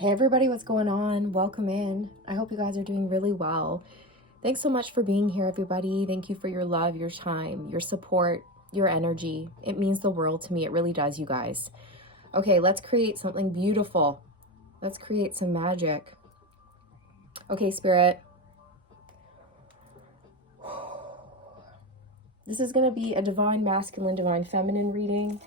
Hey everybody, what's going on? Welcome in. I hope you guys are doing really well. Thanks so much for being here, everybody. Thank you for your love, your time, your support, your energy. It means the world to me. It really does, you guys. Okay, let's create something beautiful. Let's create some magic. Okay, Spirit. This is going to be a divine masculine, divine feminine reading.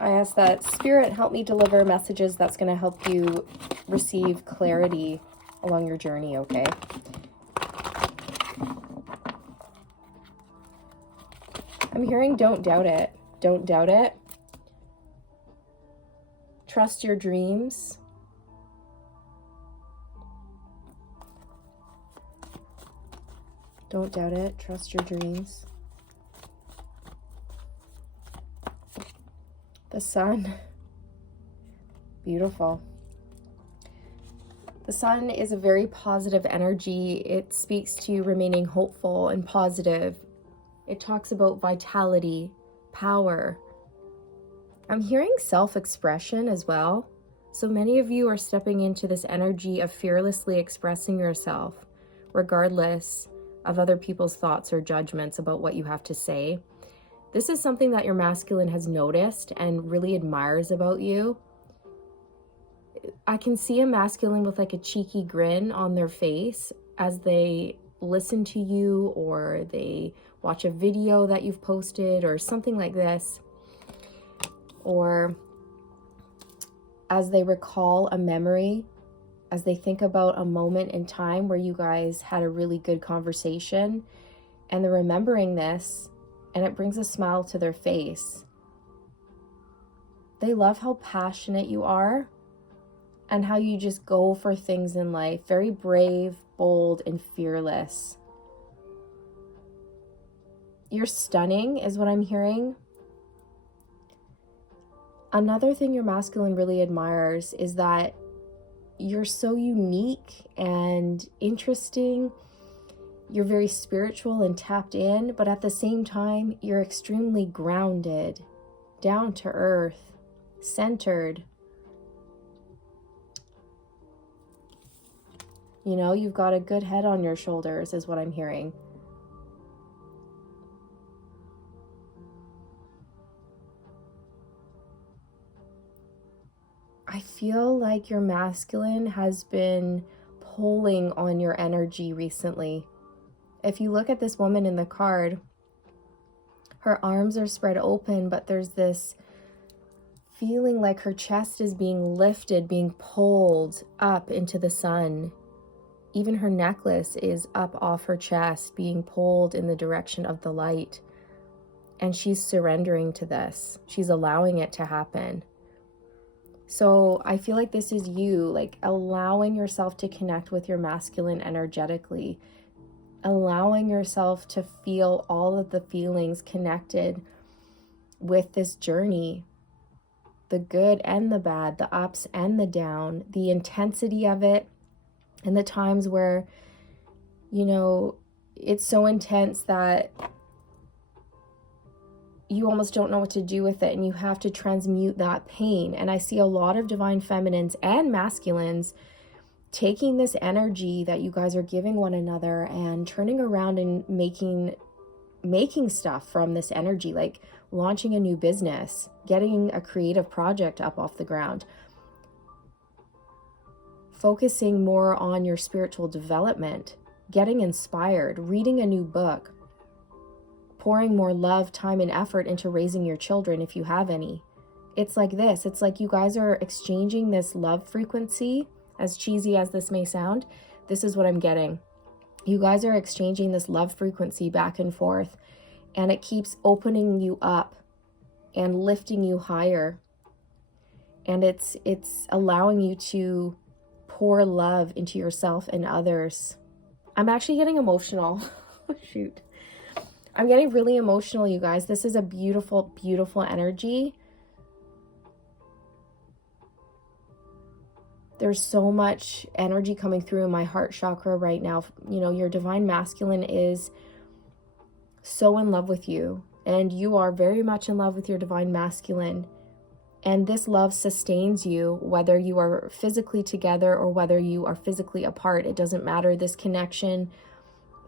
I ask that Spirit help me deliver messages that's going to help you receive clarity along your journey, okay? I'm hearing don't doubt it. Don't doubt it. Trust your dreams. Don't doubt it. Trust your dreams. The sun. Beautiful. The sun is a very positive energy. It speaks to remaining hopeful and positive. It talks about vitality, power. I'm hearing self-expression as well. So many of you are stepping into this energy of fearlessly expressing yourself, regardless of other people's thoughts or judgments about what you have to say. This is something that your masculine has noticed and really admires about you. I can see a masculine with like a cheeky grin on their face as they listen to you or they watch a video that you've posted or something like this. Or as they recall a memory, as they think about a moment in time where you guys had a really good conversation and they're remembering this and it brings a smile to their face. They love how passionate you are and how you just go for things in life. Very brave, bold, and fearless. You're stunning is what I'm hearing. Another thing your masculine really admires is that you're so unique and interesting. You're very spiritual and tapped in, but at the same time, you're extremely grounded, down to earth, centered. You know, you've got a good head on your shoulders is what I'm hearing. I feel like your masculine has been pulling on your energy recently. If you look at this woman in the card, her arms are spread open, but there's this feeling like her chest is being lifted, being pulled up into the sun. Even her necklace is up off her chest, being pulled in the direction of the light. And she's surrendering to this. She's allowing it to happen. So I feel like this is you, like allowing yourself to connect with your masculine energetically, allowing yourself to feel all of the feelings connected with this journey, the good and the bad, the ups and the down, the intensity of it, and the times where, you know, it's so intense that you almost don't know what to do with it and you have to transmute that pain. And I see a lot of divine feminines and masculines taking this energy that you guys are giving one another and turning around and making stuff from this energy, like launching a new business, getting a creative project up off the ground, focusing more on your spiritual development, getting inspired, reading a new book, pouring more love, time, and effort into raising your children if you have any. It's like this. It's like you guys are exchanging this love frequency. As cheesy as this may sound, this is what I'm getting. You guys are exchanging this love frequency back and forth, and it keeps opening you up and lifting you higher. And it's allowing you to pour love into yourself and others. I'm actually getting emotional. Shoot. I'm getting really emotional, you guys. This is a beautiful, beautiful energy. There's so much energy coming through in my heart chakra right now. You know, your divine masculine is so in love with you, and you are very much in love with your divine masculine. And this love sustains you, whether you are physically together or whether you are physically apart. It doesn't matter. This connection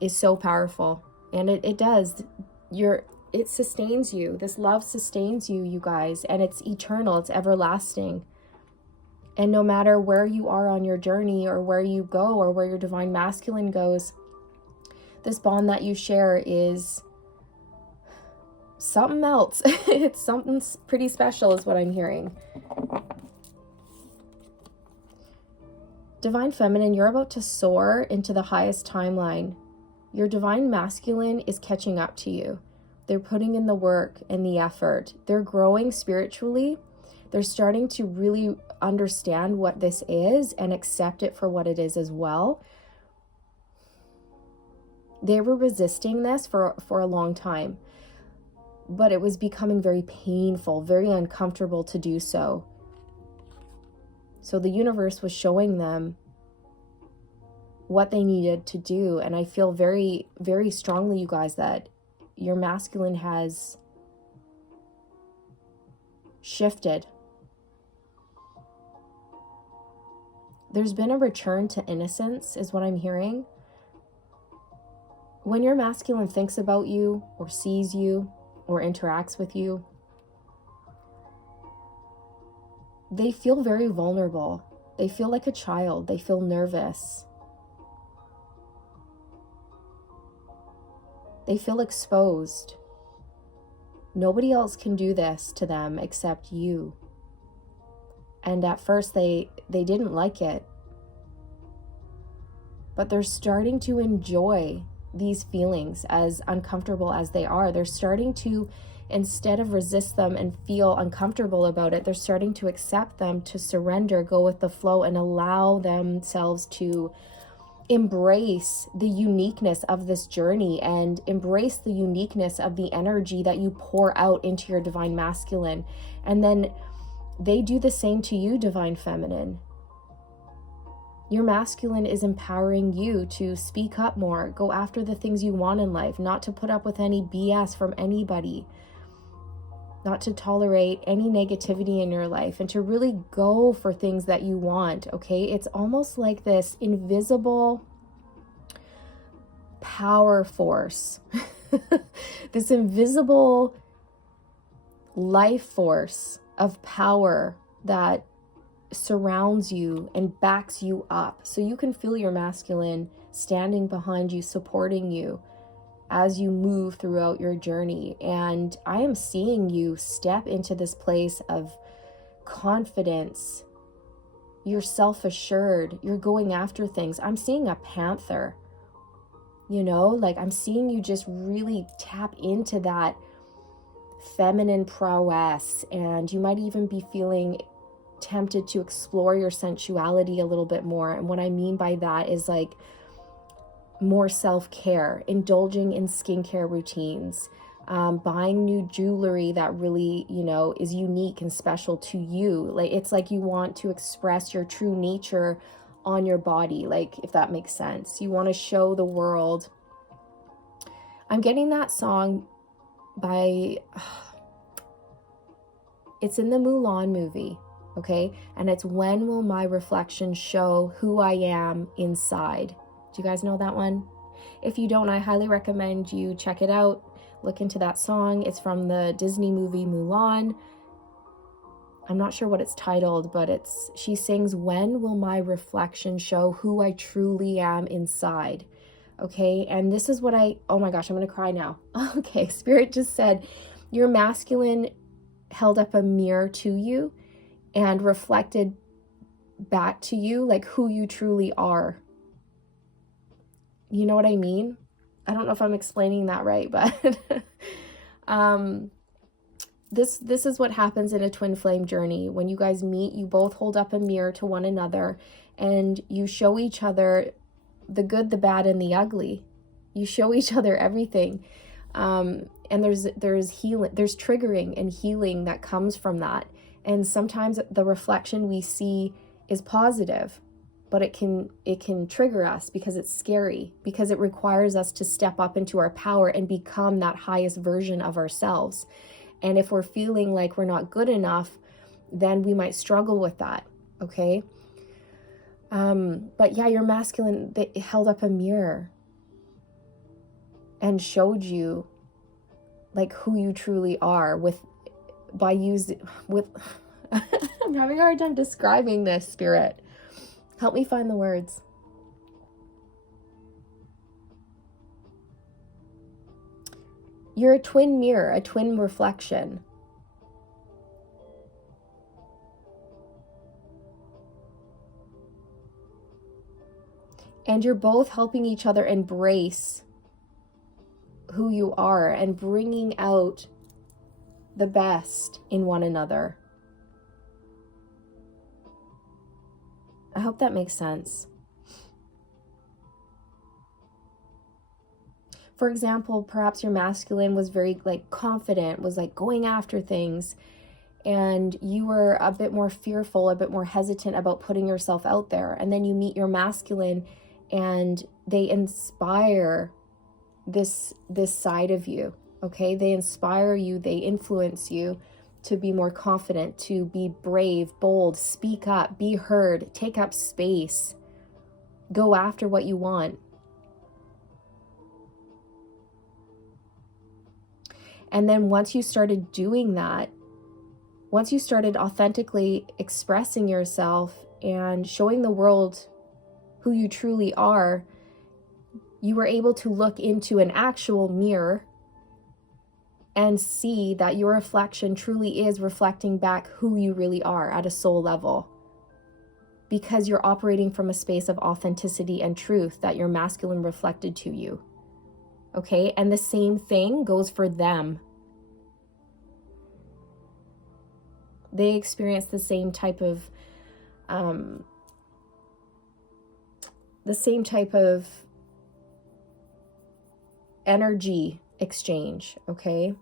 is so powerful. And it does. It sustains you. This love sustains you, you guys. And it's eternal. It's everlasting. And no matter where you are on your journey or where you go or where your divine masculine goes, this bond that you share is something else. It's something pretty special is what I'm hearing. Divine feminine, you're about to soar into the highest timeline. Your divine masculine is catching up to you. They're putting in the work and the effort. They're growing spiritually. They're starting to really understand what this is and accept it for what it is as well. They were resisting this for a long time, but it was becoming very painful, very uncomfortable to do so. So the universe was showing them what they needed to do. And I feel very, very strongly, you guys, that your masculine has shifted. There's been a return to innocence, is what I'm hearing. When your masculine thinks about you or sees you or interacts with you, they feel very vulnerable. They feel like a child. They feel nervous. They feel exposed. Nobody else can do this to them except you. And at first they didn't like it. But they're starting to enjoy these feelings, as uncomfortable as they are. They're starting to, instead of resist them and feel uncomfortable about it, they're starting to accept them, to surrender, go with the flow, and allow themselves to embrace the uniqueness of this journey and embrace the uniqueness of the energy that you pour out into your divine masculine. And then they do the same to you, divine feminine. Your masculine is empowering you to speak up more, go after the things you want in life, not to put up with any BS from anybody, not to tolerate any negativity in your life, and to really go for things that you want, okay? It's almost like this invisible power force, this invisible life force of power that surrounds you and backs you up. So you can feel your masculine standing behind you, supporting you as you move throughout your journey. And I am seeing you step into this place of confidence. You're self-assured. You're going after things. I'm seeing a panther, you know, like I'm seeing you just really tap into that feminine prowess. And you might even be feeling tempted to explore your sensuality a little bit more. And what I mean by that is like more self-care, indulging in skincare routines, buying new jewelry that really, you know, is unique and special to you. Like it's like you want to express your true nature on your body, like if that makes sense. You want to show the world. I'm getting that song by it's in the Mulan movie. Okay, and it's When Will My Reflection Show Who I Am Inside? Do you guys know that one? If you don't, I highly recommend you check it out. Look into that song. It's from the Disney movie Mulan. I'm not sure what it's titled, but she sings, when will my reflection show who I truly am inside? Okay, and this is what oh my gosh, I'm gonna cry now. Okay, Spirit just said, your masculine held up a mirror to you and reflected back to you like who you truly are. You know what I mean? I don't know if I'm explaining that right, but this is what happens in a twin flame journey. When you guys meet, you both hold up a mirror to one another and you show each other the good, the bad, and the ugly. You show each other everything. And there's healing, there's triggering and healing that comes from that. And sometimes the reflection we see is positive, but it can trigger us because it's scary, because it requires us to step up into our power and become that highest version of ourselves. And if we're feeling like we're not good enough, then we might struggle with that, okay? But yeah, your masculine, they held up a mirror and showed you like who you truly are with I'm having a hard time describing this, Spirit. Help me find the words. You're a twin mirror, a twin reflection. And you're both helping each other embrace who you are and bringing out the best in one another. I hope that makes sense. For example, perhaps your masculine was very like confident, was like going after things, and you were a bit more fearful, a bit more hesitant about putting yourself out there. And then you meet your masculine and they inspire this side of you, okay? They inspire you, they influence you to be more confident, to be brave, bold, speak up, be heard, take up space, go after what you want. And then once you started doing that, once you started authentically expressing yourself and showing the world who you truly are, you were able to look into an actual mirror and see that your reflection truly is reflecting back who you really are at a soul level, because you're operating from a space of authenticity and truth that your masculine reflected to you. Okay, and the same thing goes for them. They experience the same type of energy exchange, okay?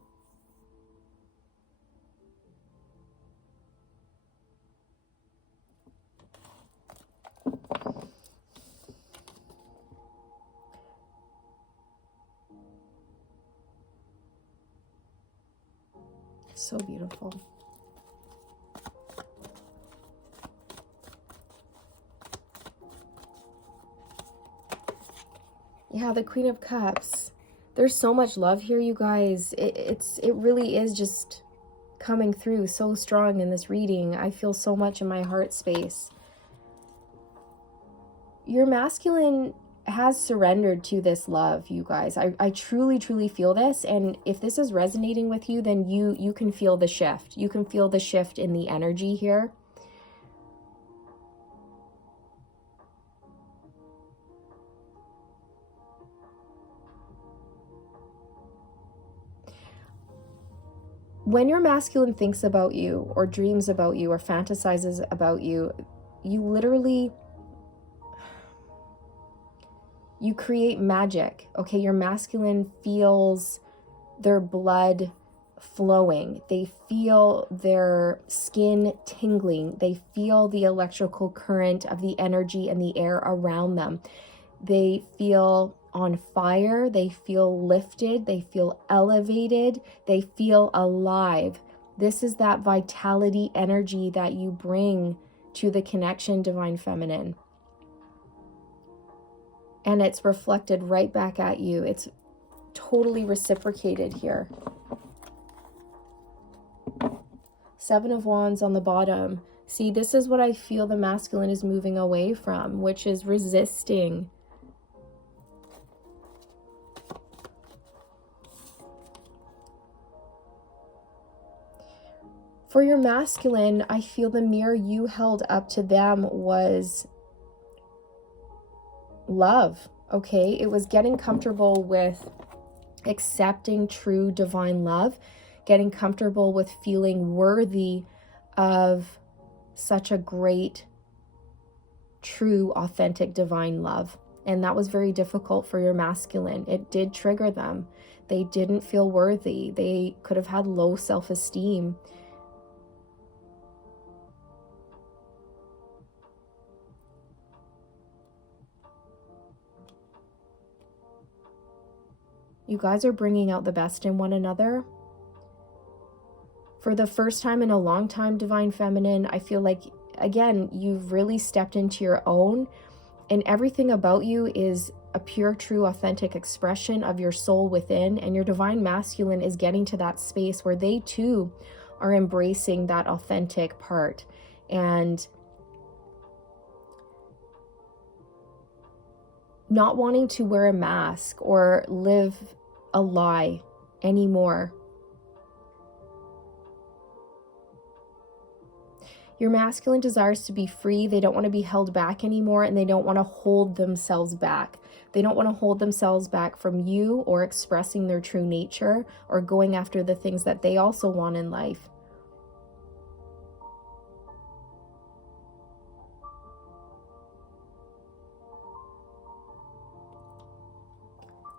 So beautiful. Yeah, the Queen of Cups. There's so much love here, you guys. It really is just coming through so strong in this reading. I feel so much in my heart space. Your masculine has surrendered to this love, you guys. I truly, truly feel this. And if this is resonating with you, then you can feel the shift. You can feel the shift in the energy here. When your masculine thinks about you or dreams about you or fantasizes about you, you literally, you create magic, okay? Your masculine feels their blood flowing. They feel their skin tingling. They feel the electrical current of the energy and the air around them. They feel on fire. They feel lifted. They feel elevated. They feel alive. This is that vitality energy that you bring to the connection, Divine Feminine. And it's reflected right back at you. It's totally reciprocated here. Seven of Wands on the bottom. See, this is what I feel the masculine is moving away from, which is resisting. For your masculine, I feel the mirror you held up to them was love, okay? It was getting comfortable with accepting true divine love, getting comfortable with feeling worthy of such a great, true, authentic, divine love. And that was very difficult for your masculine. It did trigger them. They didn't feel worthy. They could have had low self-esteem. You guys are bringing out the best in one another. For the first time in a long time, Divine Feminine, I feel like, again, you've really stepped into your own, and everything about you is a pure, true, authentic expression of your soul within. And your Divine Masculine is getting to that space where they too are embracing that authentic part and not wanting to wear a mask or live a lie anymore. Your masculine desires to be free. They don't want to be held back anymore, and they don't want to hold themselves back. They don't want to hold themselves back from you or expressing their true nature or going after the things that they also want in life.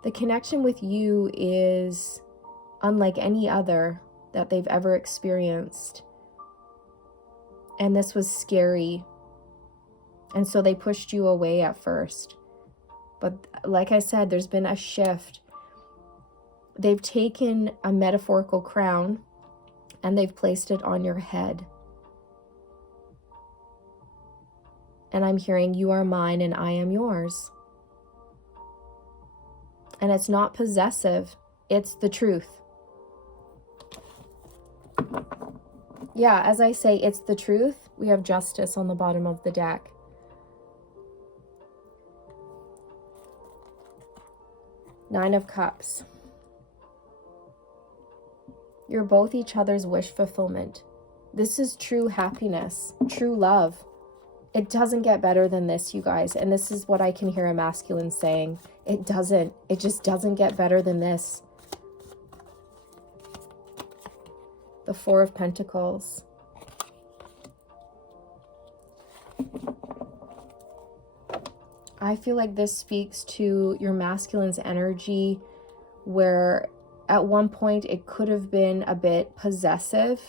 The connection with you is unlike any other that they've ever experienced. And this was scary. And so they pushed you away at first. But like I said, there's been a shift. They've taken a metaphorical crown and they've placed it on your head. And I'm hearing, you are mine and I am yours. And it's not possessive, it's the truth. Yeah, as I say, it's the truth. We have justice on the bottom of the deck. Nine of Cups. You're both each other's wish fulfillment. This is true happiness, true love. It doesn't get better than this, you guys. And this is what I can hear a masculine saying. It doesn't. It just doesn't get better than this. The Four of Pentacles. I feel like this speaks to your masculine's energy, where at one point it could have been a bit possessive,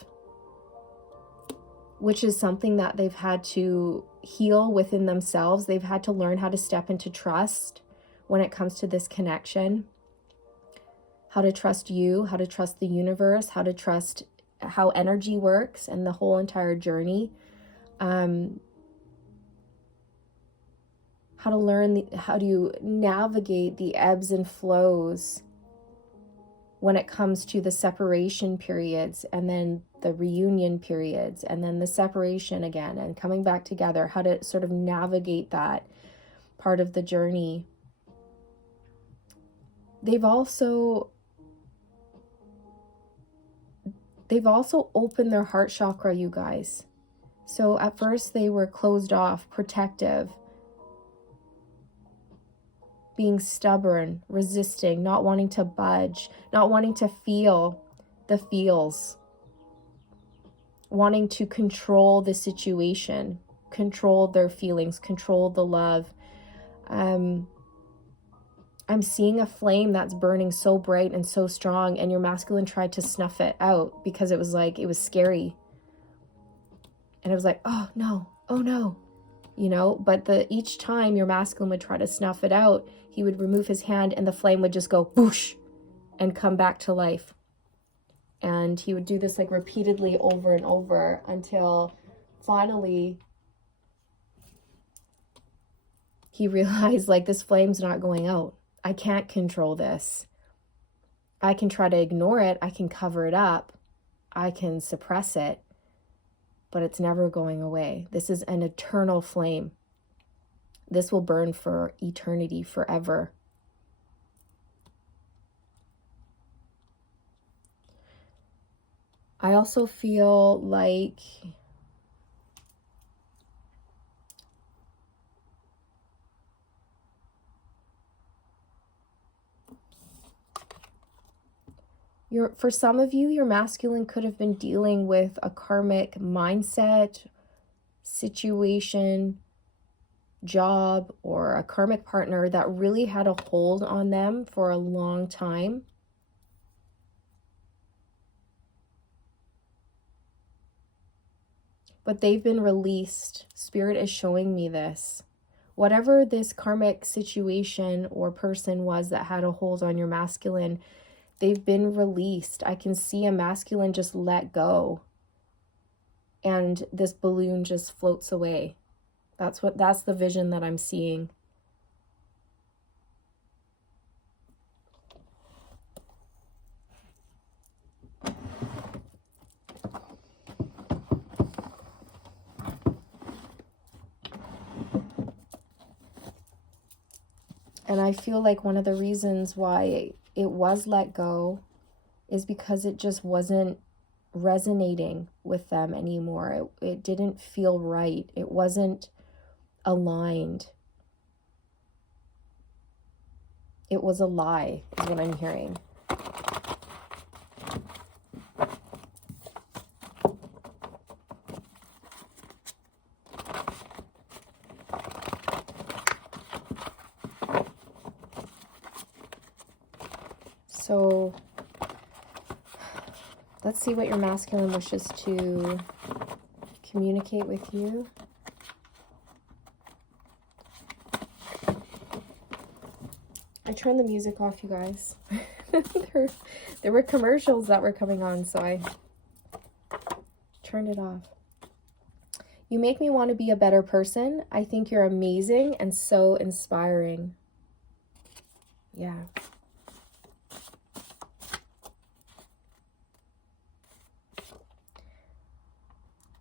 which is something that they've had to heal within themselves. They've had to learn how to step into trust when it comes to this connection. How to trust you, how to trust the universe, how to trust how energy works and the whole entire journey. How to learn how to navigate the ebbs and flows when it comes to the separation periods and then the reunion periods and then the separation again and coming back together, how to sort of navigate that part of the journey. They've also opened their heart chakra, you guys. So at first they were closed off, protective, being stubborn, resisting, not wanting to budge, not wanting to feel the feels, wanting to control the situation, control their feelings, control the love. I'm seeing a flame that's burning so bright and so strong, and your masculine tried to snuff it out because it was like, it was scary. And it was like, oh no, you know, but each time your masculine would try to snuff it out, he would remove his hand and the flame would just go boosh and come back to life. And he would do this like repeatedly over and over until finally he realized, like, this flame's not going out. I can't control this. I can try to ignore it. I can cover it up. I can suppress it, but it's never going away. This is an eternal flame. This will burn for eternity, forever. I also feel like for some of you, your masculine could have been dealing with a karmic mindset, situation, job, or a karmic partner that really had a hold on them for a long time. But they've been released. Spirit is showing me this. Whatever this karmic situation or person was that had a hold on your masculine, They've been released. I can see a masculine just let go. And this balloon just floats away. That's the vision that I'm seeing. And I feel like one of the reasons why it was let go is because it just wasn't resonating with them anymore. It didn't feel right. It wasn't aligned. It was a lie, is what I'm hearing. So let's see what your masculine wishes to communicate with you. I turned the music off, you guys. there were commercials that were coming on, so I turned it off. You make me want to be a better person. I think you're amazing and so inspiring. Yeah.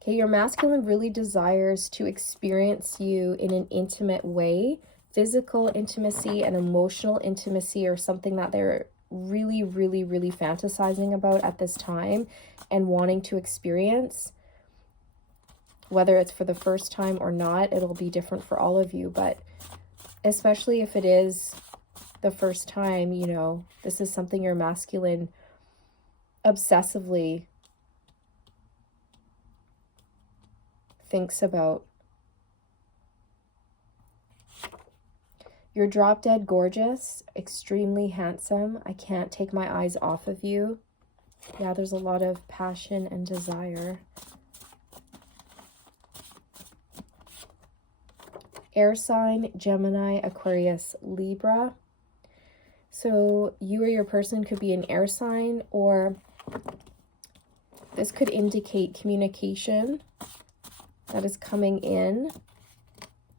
Okay, your masculine really desires to experience you in an intimate way. Physical intimacy and emotional intimacy are something that they're really, really, really fantasizing about at this time and wanting to experience. Whether it's for the first time or not, it'll be different for all of you. But especially if it is the first time, you know, this is something your masculine obsessively thinks about. You're drop dead gorgeous, extremely handsome. I can't take my eyes off of you. Yeah, there's a lot of passion and desire. Air sign, Gemini, Aquarius, Libra. So you or your person could be an air sign, or this could indicate communication that is coming in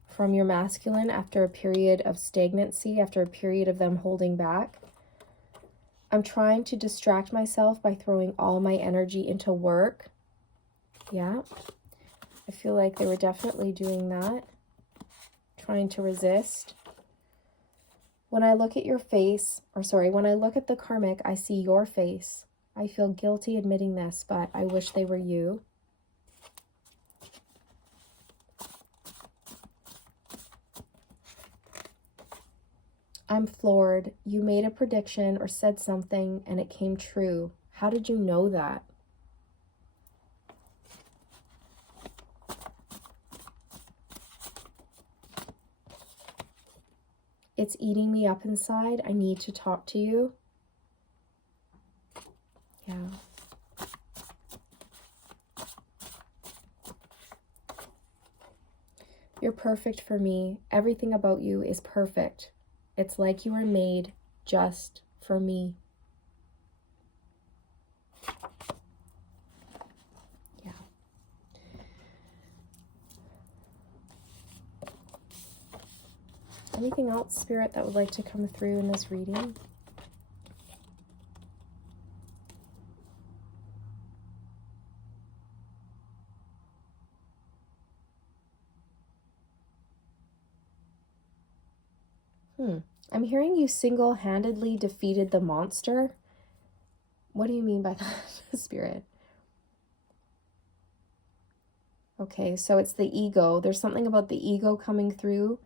from your masculine after a period of stagnancy, after a period of them holding back. I'm trying to distract myself by throwing all my energy into work. Yeah, I feel like they were definitely doing that, trying to resist. When I look at your face, when I look at the karmic, I see your face. I feel guilty admitting this, but I wish they were you. I'm floored. You made a prediction or said something and it came true. How did you know that? It's eating me up inside. I need to talk to you. Yeah. You're perfect for me. Everything about you is perfect. It's like you were made just for me. Yeah. Anything else, Spirit, that would like to come through in this reading? I'm hearing you single-handedly defeated the monster. What do you mean by that, Spirit? Okay, so it's the ego. There's something about the ego coming through.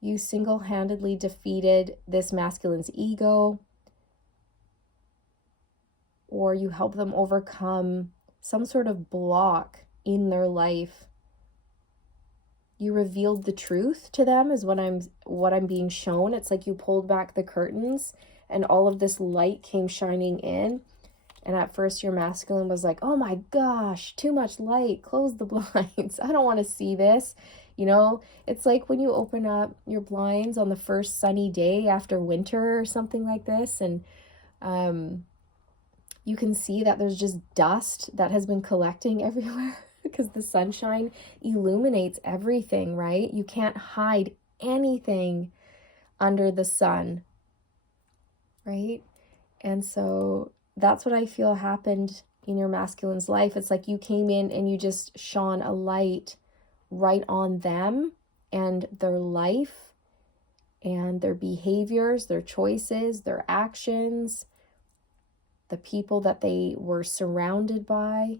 You single-handedly defeated this masculine's ego, or you help them overcome some sort of block in their life. You revealed the truth to them is what I'm being shown. It's like you pulled back the curtains and all of this light came shining in. And at first your masculine was like, oh my gosh, too much light, close the blinds. I don't want to see this. You know, it's like when you open up your blinds on the first sunny day after winter or something like this, and You can see that there's just dust that has been collecting everywhere because the sunshine illuminates everything, right? You can't hide anything under the sun, right? And so that's what I feel happened in your masculine's life. It's like you came in and you just shone a light right on them and their life and their behaviors, their choices, their actions, the people that they were surrounded by,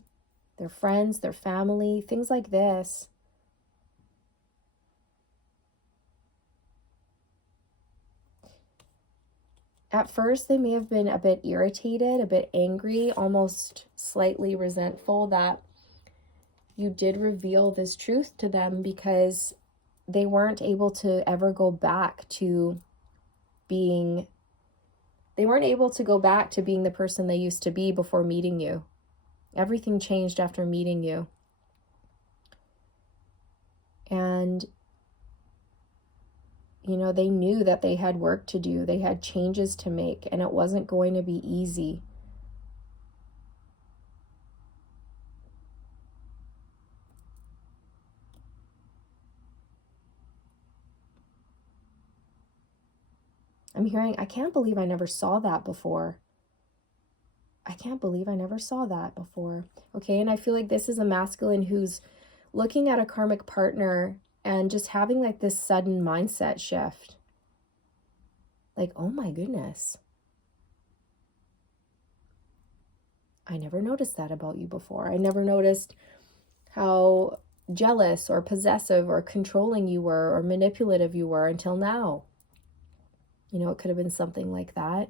their friends, their family, things like this. At first, they may have been a bit irritated, a bit angry, almost slightly resentful that you did reveal this truth to them, because they weren't able to ever go back to being, they weren't able to go back to being the person they used to be before meeting you. Everything changed after meeting you. And you know, they knew that they had work to do. They had changes to make, and it wasn't going to be easy. I'm hearing, I can't believe I never saw that before. I can't believe I never saw that before. Okay, and I feel like this is a masculine who's looking at a karmic partner and just having like this sudden mindset shift. Like, oh my goodness, I never noticed that about you before. I never noticed how jealous or possessive or controlling you were or manipulative you were until now. You know, it could have been something like that.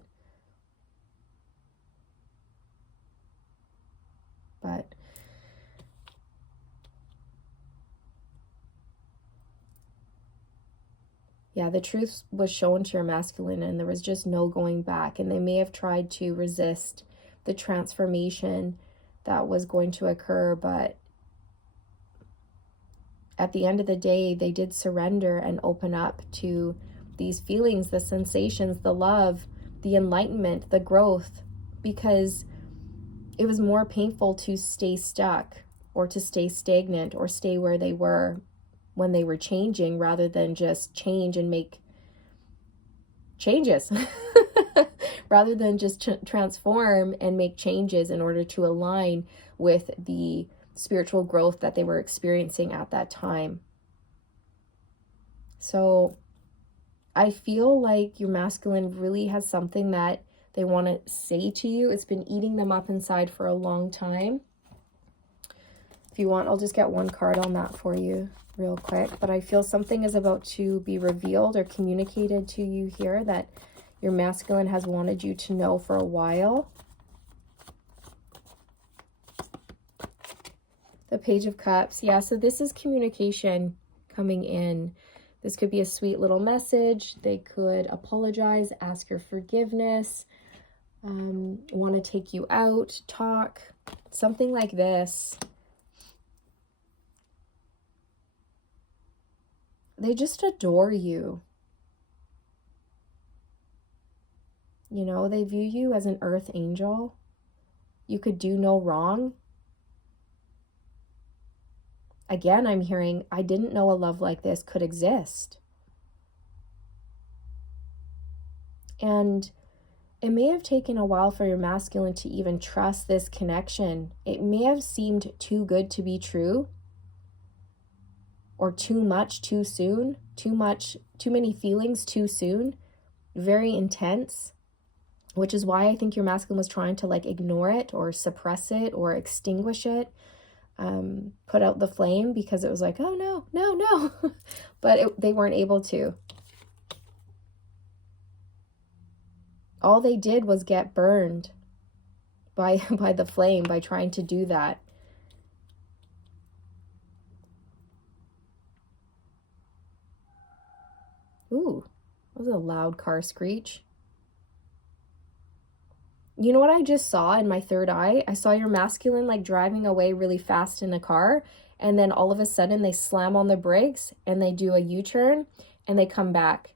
But yeah, the truth was shown to your masculine and there was just no going back. And they may have tried to resist the transformation that was going to occur, but at the end of the day, they did surrender and open up to these feelings, the sensations, the love, the enlightenment, the growth, because it was more painful to stay stuck or to stay stagnant or stay where they were when they were changing, rather than just change and make changes. Rather than just transform and make changes in order to align with the spiritual growth that they were experiencing at that time. So I feel like your masculine really has something that they want to say to you. It's been eating them up inside for a long time. If you want, I'll just get one card on that for you real quick. But I feel something is about to be revealed or communicated to you here that your masculine has wanted you to know for a while. The Page of Cups. Yeah, so this is communication coming in. This could be a sweet little message. They could apologize, ask your forgiveness, want to take you out, talk, something like this. They just adore you. You know, they view you as an earth angel. You could do no wrong. Again, I'm hearing, I didn't know a love like this could exist. And it may have taken a while for your masculine to even trust this connection. It may have seemed too good to be true, or too much too soon, too many feelings too soon, very intense, which is why I think your masculine was trying to like ignore it or suppress it or extinguish it. Put out the flame, because it was like, oh no, no, no. But they weren't able to. All they did was get burned by the flame by trying to do that. Ooh, that was a loud car screech. You know what I just saw in my third eye? I saw your masculine like driving away really fast in a car, and then all of a sudden they slam on the brakes and they do a U-turn and they come back.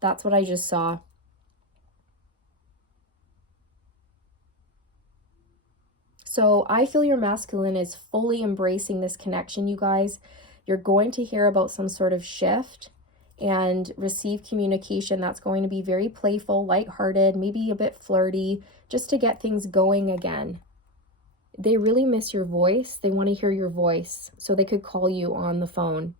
That's what I just saw. So I feel your masculine is fully embracing this connection, you guys. You're going to hear about some sort of shift and receive communication that's going to be very playful, lighthearted, maybe a bit flirty, just to get things going again. They really miss your voice. They want to hear your voice so they could call you on the phone.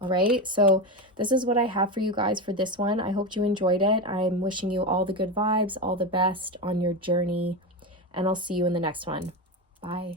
All right, so this is what I have for you guys for this one. I hope you enjoyed it. I'm wishing you all the good vibes, all the best on your journey, and I'll see you in the next one. Bye.